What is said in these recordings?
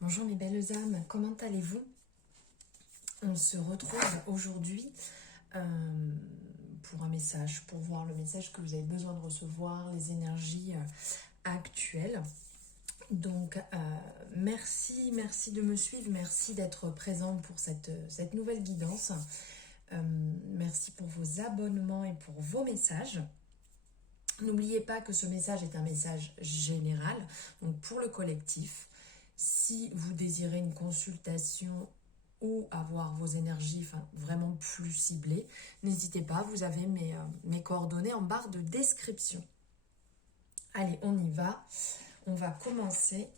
Bonjour mes belles âmes, comment allez-vous? On se retrouve aujourd'hui pour un message, pour voir le message que vous avez besoin de recevoir, les énergies actuelles. Donc merci de me suivre, merci d'être présent pour cette nouvelle guidance. Merci pour vos abonnements et pour vos messages. N'oubliez pas que ce message est un message général, donc pour le collectif. Si vous désirez une consultation ou avoir vos énergies vraiment plus ciblées, n'hésitez pas, vous avez mes coordonnées en barre de description. Allez, on y va. On va commencer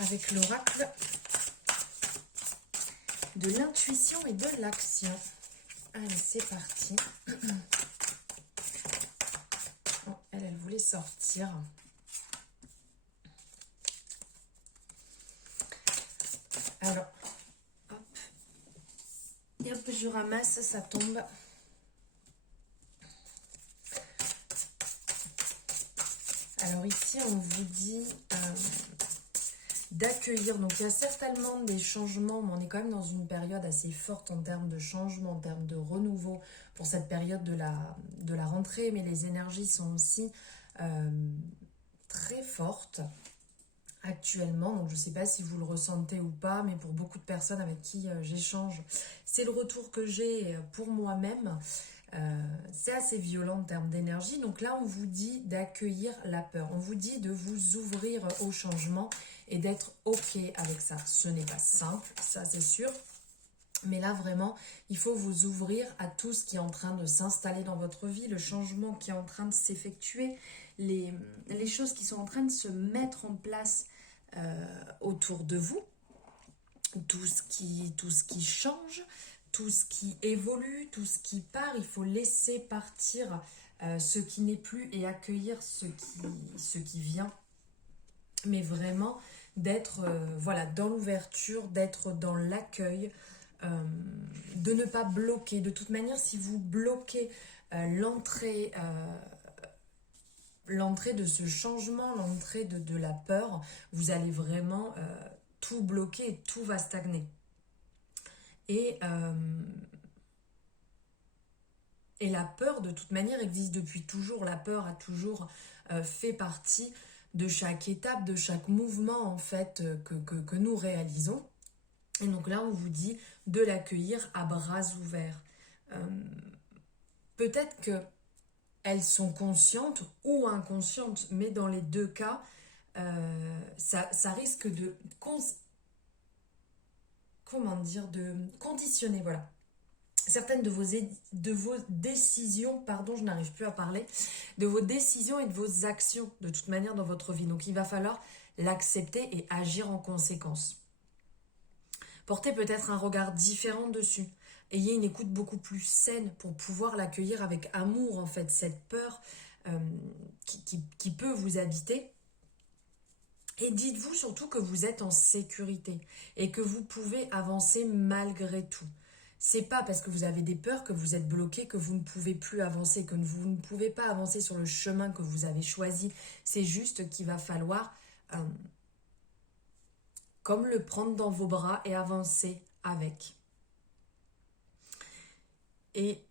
avec l'oracle de l'intuition et de l'action. Allez, c'est parti. Oh, elle voulait sortir. Alors, hop. Et hop, je ramasse, ça tombe. Alors ici, on vous dit d'accueillir. Donc il y a certainement des changements, mais on est quand même dans une période assez forte en termes de changement, en termes de renouveau pour cette période de la rentrée. Mais les énergies sont aussi très fortes actuellement. Donc je ne sais pas si vous le ressentez ou pas, mais pour beaucoup de personnes avec qui j'échange, c'est le retour que j'ai pour moi-même. C'est assez violent en termes d'énergie. Donc là, on vous dit d'accueillir la peur. On vous dit de vous ouvrir au changement et d'être OK avec ça. Ce n'est pas simple, ça c'est sûr. Mais là, vraiment, il faut vous ouvrir à tout ce qui est en train de s'installer dans votre vie, le changement qui est en train de s'effectuer, les choses qui sont en train de se mettre en place autour de vous. Tout ce qui change, tout ce qui évolue, tout ce qui part, il faut laisser partir ce qui n'est plus et accueillir ce qui vient. Mais vraiment d'être dans l'ouverture, d'être dans l'accueil, de ne pas bloquer. De toute manière, si vous bloquez l'entrée de ce changement, l'entrée de la peur, vous allez vraiment tout bloquer et tout va stagner. Et la peur, de toute manière, existe depuis toujours. La peur a toujours fait partie de chaque étape, de chaque mouvement, en fait, que nous réalisons. Et donc là, on vous dit de l'accueillir à bras ouverts. Peut-être qu'elles sont conscientes ou inconscientes, mais dans les deux cas, ça risque de conditionner, voilà. Certaines de vos décisions, je n'arrive plus à parler, de vos décisions et de vos actions, de toute manière, dans votre vie. Donc, il va falloir l'accepter et agir en conséquence. Portez peut-être un regard différent dessus. Ayez une écoute beaucoup plus saine pour pouvoir l'accueillir avec amour, en fait, cette peur qui peut vous habiter. Et dites-vous surtout que vous êtes en sécurité et que vous pouvez avancer malgré tout. C'est pas parce que vous avez des peurs que vous êtes bloqué, que vous ne pouvez plus avancer, que vous ne pouvez pas avancer sur le chemin que vous avez choisi. C'est juste qu'il va falloir comme le prendre dans vos bras et avancer avec. Et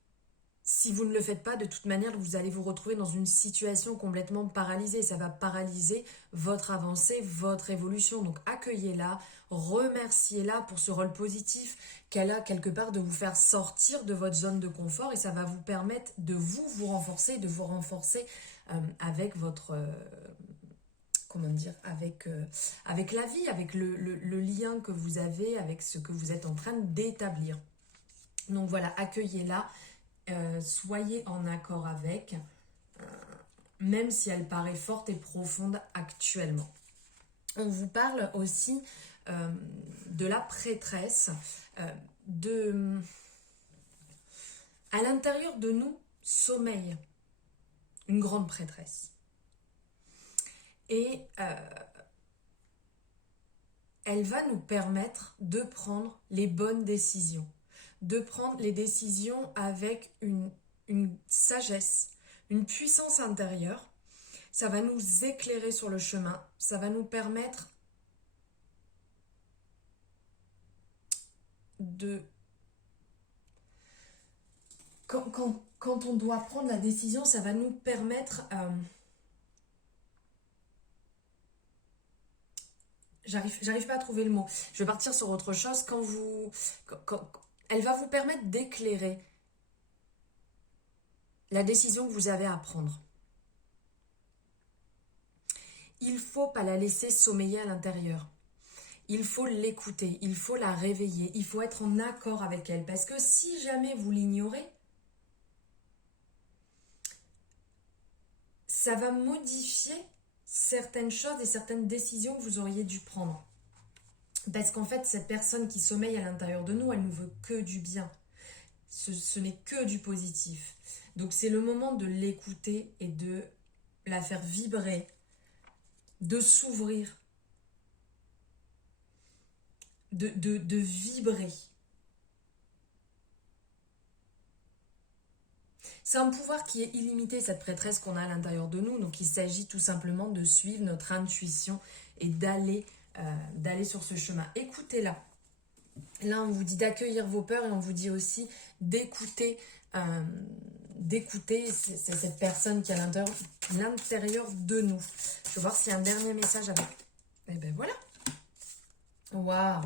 si vous ne le faites pas, de toute manière, vous allez vous retrouver dans une situation complètement paralysée. Ça va paralyser votre avancée, votre évolution. Donc accueillez-la, remerciez-la pour ce rôle positif qu'elle a quelque part de vous faire sortir de votre zone de confort. Et ça va vous permettre de vous renforcer, de vous renforcer avec votre... avec la vie, avec le lien que vous avez, avec ce que vous êtes en train d'établir. Donc voilà, accueillez-la. Soyez en accord avec, même si elle paraît forte et profonde actuellement. On vous parle aussi de la prêtresse, à l'intérieur de nous sommeille une grande prêtresse. Et elle va nous permettre de prendre les bonnes décisions. De prendre les décisions avec une sagesse, une puissance intérieure. Ça va nous éclairer sur le chemin. Ça va nous permettre de... Quand on doit prendre la décision, ça va nous permettre... J'arrive pas à trouver le mot. Je vais partir sur autre chose. Elle va vous permettre d'éclairer la décision que vous avez à prendre. Il ne faut pas la laisser sommeiller à l'intérieur. Il faut l'écouter, il faut la réveiller, il faut être en accord avec elle. Parce que si jamais vous l'ignorez, ça va modifier certaines choses et certaines décisions que vous auriez dû prendre. Parce qu'en fait, cette personne qui sommeille à l'intérieur de nous, elle ne nous veut que du bien. Ce n'est que du positif. Donc c'est le moment de l'écouter et de la faire vibrer, de s'ouvrir, de vibrer. C'est un pouvoir qui est illimité, cette prêtresse qu'on a à l'intérieur de nous. Donc il s'agit tout simplement de suivre notre intuition et d'aller sur ce chemin. Écoutez-la. Là, on vous dit d'accueillir vos peurs et on vous dit aussi d'écouter cette personne qui est à l'intérieur de nous. Je vais voir s'il y a un dernier message avec. Et ben voilà. Waouh!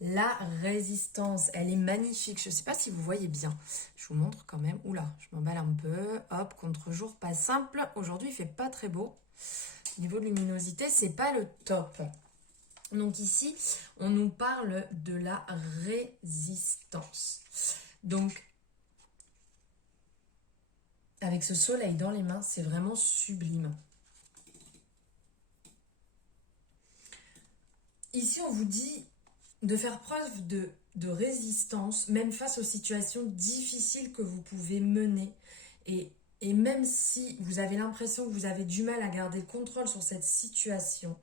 La résistance, elle est magnifique. Je ne sais pas si vous voyez bien. Je vous montre quand même. Oula, je m'emballe un peu. Hop, contre-jour, pas simple. Aujourd'hui, il ne fait pas très beau. Niveau de luminosité, c'est pas le top. Donc ici, on nous parle de la résistance. Donc, avec ce soleil dans les mains, c'est vraiment sublime. Ici, on vous dit de faire preuve de résistance, même face aux situations difficiles que vous pouvez mener. Et même si vous avez l'impression que vous avez du mal à garder le contrôle sur cette situation,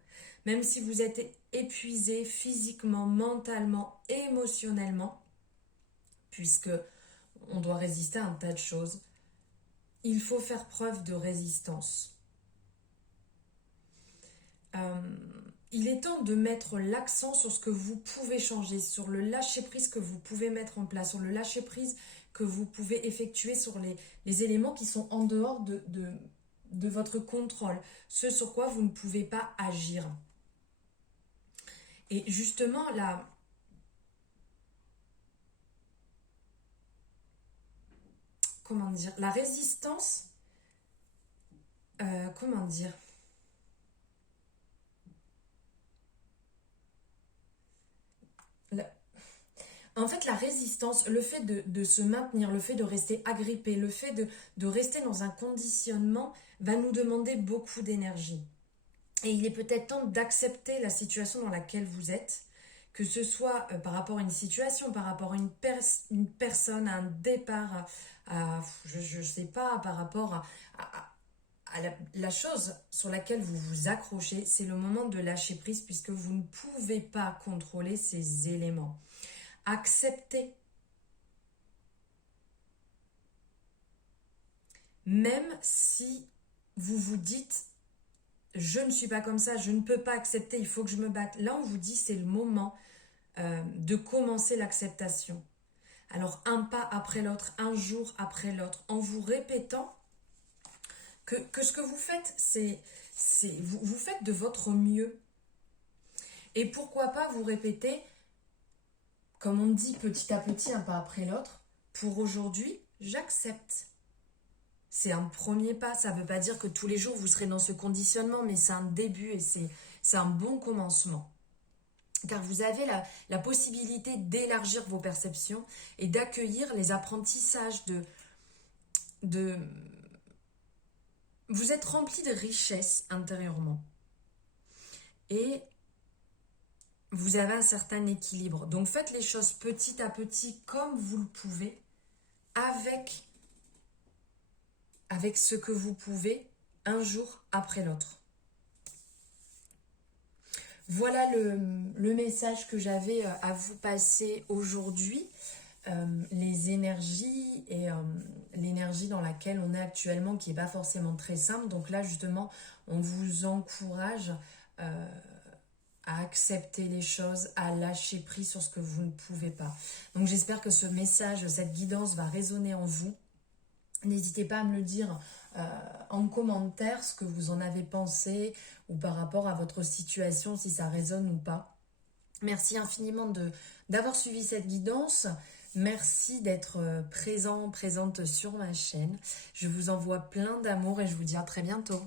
même si vous êtes épuisé physiquement, mentalement, émotionnellement, puisque on doit résister à un tas de choses, il faut faire preuve de résistance. Il est temps de mettre l'accent sur ce que vous pouvez changer, sur le lâcher-prise que vous pouvez mettre en place, sur le lâcher-prise que vous pouvez effectuer sur les éléments qui sont en dehors de votre contrôle, ce sur quoi vous ne pouvez pas agir. Et justement, la résistance, en fait, la résistance, le fait de se maintenir, le fait de rester agrippé, le fait de rester dans un conditionnement va nous demander beaucoup d'énergie. Et il est peut-être temps d'accepter la situation dans laquelle vous êtes, que ce soit par rapport à une situation, par rapport à une personne, à un départ, je ne sais pas, par rapport à la chose sur laquelle vous vous accrochez. C'est le moment de lâcher prise puisque vous ne pouvez pas contrôler ces éléments. Acceptez. Même si vous vous dites je ne suis pas comme ça, je ne peux pas accepter, il faut que je me batte. Là, on vous dit c'est le moment de commencer l'acceptation. Alors, un pas après l'autre, un jour après l'autre, en vous répétant que ce que vous faites, vous faites de votre mieux. Et pourquoi pas vous répéter, comme on dit petit à petit, un pas après l'autre, pour aujourd'hui, j'accepte. C'est un premier pas, ça ne veut pas dire que tous les jours vous serez dans ce conditionnement, mais c'est un début et c'est un bon commencement. Car vous avez la possibilité d'élargir vos perceptions et d'accueillir les apprentissages Vous êtes rempli de richesses intérieurement. Et vous avez un certain équilibre. Donc faites les choses petit à petit comme vous le pouvez, avec ce que vous pouvez, un jour après l'autre. Voilà le message que j'avais à vous passer aujourd'hui. les énergies et l'énergie dans laquelle on est actuellement qui n'est pas forcément très simple. Donc là justement on vous encourage à accepter les choses, à lâcher prise sur ce que vous ne pouvez pas. Donc j'espère que ce message, cette guidance va résonner en vous. N'hésitez pas à me le dire en commentaire ce que vous en avez pensé ou par rapport à votre situation, si ça résonne ou pas. Merci infiniment d'avoir suivi cette guidance. Merci d'être présente sur ma chaîne. Je vous envoie plein d'amour et je vous dis à très bientôt.